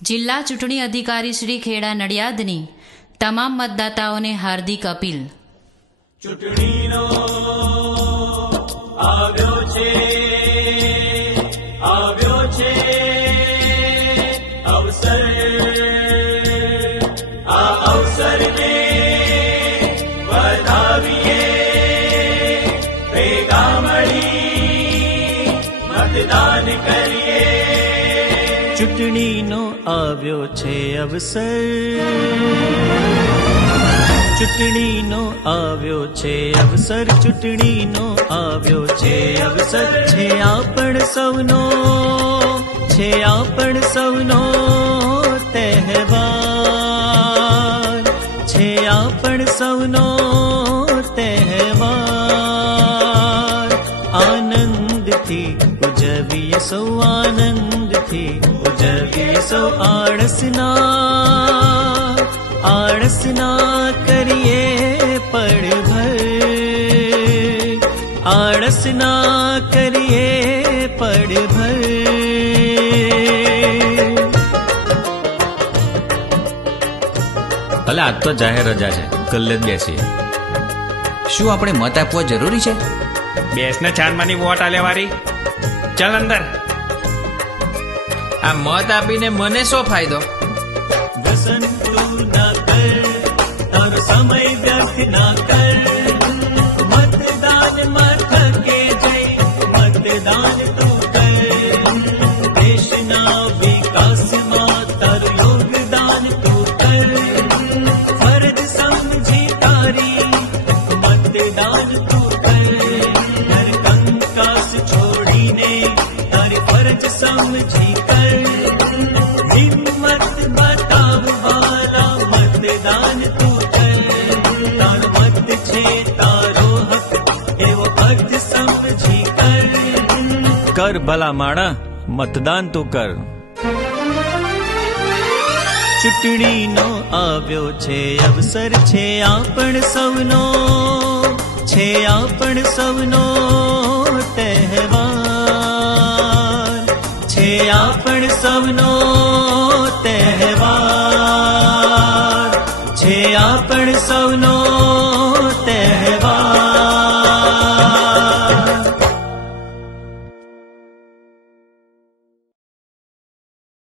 જિલ્લા ચૂંટણી અધિકારી શ્રી ખેડા નડિયાદની તમામ મતદાતાઓને હાર્દિક અપીલ. ચૂંટણીનો આવ્યો છે અવસર, આ અવસરને વધાવીએ, ભેગા મળી મતદાન કરીએ. ચૂંટણીનો આવ્યો છે અવસર, ચૂંટણીનો આવ્યો છે અવસર, ચૂંટણીનો આવ્યો છે અવસર. છે આપણ સૌનો, છે આપણ સૌનો તહેવાર, છે આપણ સૌનો તહેવાર. આનંદથી ઉજવીએ સૌ, આનંદથી ઉજવીએ સૌ. આળસના કરીએ પળભર, આળસના કરીએ પળભર. ભલે આજ તો જાહેર રજા છે, કલ્લે જ બેસીએ. શું આપણે મત આપવો જરૂરી છે? બેસને ચાંદમાની વોટ આલે વારી, ચાલ અંદર. આ મત આપીને મને શું ફાયદો? વ્યસન તું ના કર, તારો સમય વ્યર્થ ના કર. મતદાન મથકે જઈ મતદાન તું કર. દેશના વિકાસમાં તારું યોગદાન તું કર. ફરજ સમજી તારી મતદાન તું કર. ઘર કંકાસ છોડીને તારી ફરજ સમજી કર. હિંમત બતાવવાલા મતદાન તું કર. તારો મત છે તારો હક, એવો અર્થ સમજી કર. કર ભલા માણા, મતદાન તું કર. ચૂંટણીનો આવ્યો છે અવસર, છે આપણ સૌનો, છે આપણ સૌનો તહેવાર, છે આપણ સૌનો તહેવાર, છે આપણ સૌનો